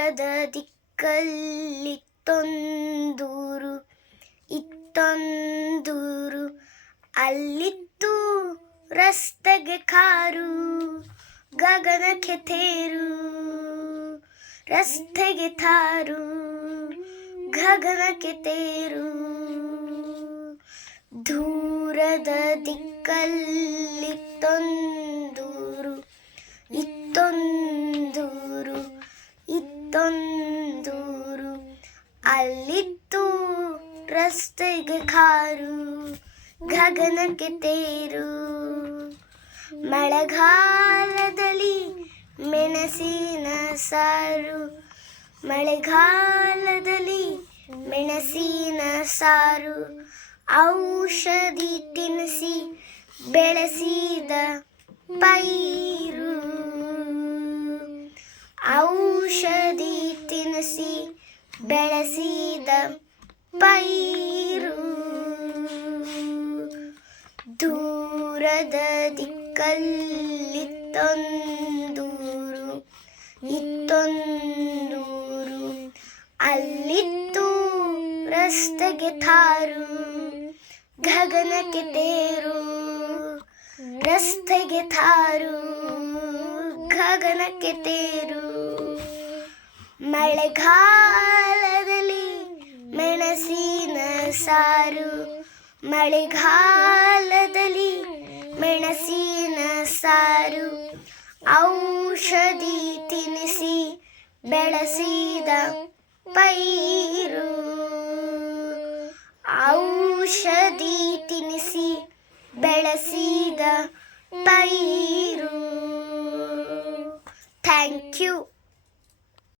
ದೂರದ ದಿಕ್ಕಲ್ಲಿತ್ತೊಂದೂರು, ಇತ್ತೊಂದೂರು, ಅಲ್ಲಿತ್ತು ರಸ್ತೆಗೆ ಕಾರು, ಗಗನಕ್ಕೆ ತೇರು, ರಸ್ತೆಗೆ ತಾರು, ಗಗನಕ್ಕೆ ತೇರು. ದೂರದ ದಿಕ್ಕಲ್ಲಿತ್ತೊಂದೂರು, ಇತ್ತೊಂದೂರು, ಇತ್ತೊಂದೂರು, ಅಲ್ಲಿತ್ತು ರಸ್ತೆಗೆ ಕಾರು, ಗಗನಕ್ಕೆ ತೇರು. ಮಳೆಗಾಲದಲ್ಲಿ ಮೆಣಸಿನ ಸಾರು, ಮಳೆಗಾಲದಲ್ಲಿ ಮೆಣಸಿನ ಸಾರು, ಔಷಧಿ ತಿನ್ನಿಸಿ ಬೆಳೆಸಿದ ಪೈರು, ಔಷಧಿ ತಿನ್ನಿಸಿ ಬೆಳೆಸಿದ ಪೈರು. ದೂರದ ದಿಕ್ಕಲ್ಲಿತ್ತೊಂದೂರು, ಇತ್ತೊಂದೂರು, ಅಲ್ಲಿತ್ತು ರಸ್ತೆಗೆ ತಾರು, ಗಗನಕ್ಕೆ ತೇರು, ರಸ್ತೆಗೆ ತಾರು, ಗಗನಕ್ಕೆ ತೇರು. ಮಳೆಗಾಲದಲ್ಲಿ ಮೆಣಸಿನ ಸಾರು, ಮಳೆಗಾಲದಲ್ಲಿ ಮೆಣಸಿನ ಸಾರು, ಔಷಧಿ ತಿನ್ನಿಸಿ ಬೆಳೆಸಿದ ಪೈರು, ಔಷಧಿ ತಿನ್ನಿಸಿ ಬೆಳೆಸಿದ ಪೈರು. Thank you.